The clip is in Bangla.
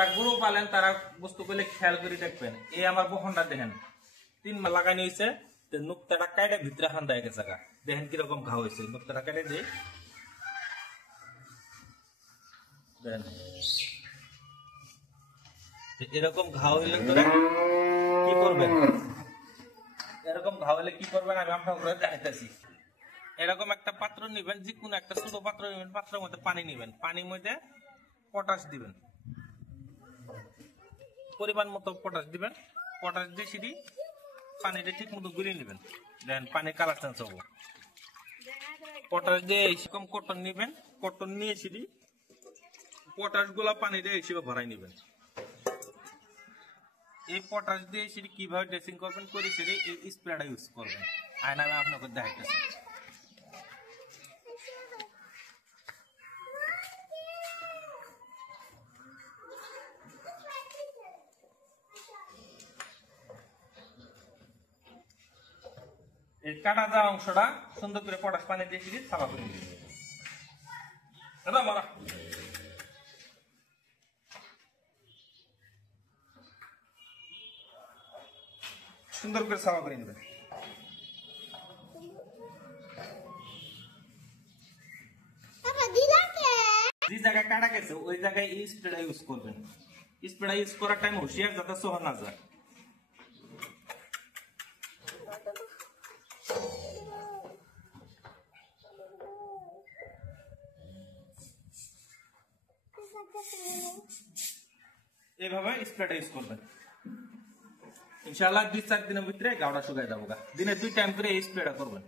যারা গরু পালেন তারা বস্তু করলে খেয়াল করে দেখবেন। এই আমার বহনটা দেখেন 3 মাস লাগানো হয়েছে, নুক্তাটা কাটে ভিতরে খান দেয় গেছে, দেখেন কিরকম ঘা হয়েছে। নুক্তাটা কেটে দিই, দেখেন এরকম ঘা হইলে তোরা কি করবেন, এরকম ঘা হইলে কি করবেন আমি আপনার দেখাইতেছি। এরকম একটা পাত্র নিবেন, যে কোনো একটা ছোট পাত্র নিবেন, পাত্রের মধ্যে পানি নিবেন, পানির মধ্যে পটাশ দিবেন, পরিমাণ মতো পটাশ দিবেন। পটাশ দিয়ে সিঁড়ি পানিটা ঠিক মতো গুলিয়ে নেবেন, দেন পানির কালার চেঞ্জ হবো। পটাশ দিয়ে এইরকম কটন নিবেন, কটন নিয়ে সিঁড়ি পটাশ গুলা পানি দিয়ে হিসেবে ভরাই নেবেন। এই পটাশ দিয়ে সিঁড়ি কিভাবে ড্রেসিং করবেন করে সিঁড়ি এই স্প্রেটা ইউজ করবেন। আয়না আমি আপনাকে দেখাইতেছি। এই কাটা যাওয়া অংশটা সুন্দর করে পটাশ পানি দিয়ে সিঁড়ি সাফা করে দিবেন। সুন্দর করে সাফা করে নেবেন। যে জায়গায় কাটা গেছে ওই জায়গায় এই স্প্রেটা ইউজ করবেন। স্প্রেটা ইউজ করার টাইম হুঁশিয়ার যাতে সোহা না যায়। এইভাবে স্প্রেটা ইউজ করবেন। ইনশাআল্লাহ 2-4 দিনের ভিতরে গাওটা শুকায় যাবো। দিনে 2 টাইম করে এই স্প্রেটা করবেন।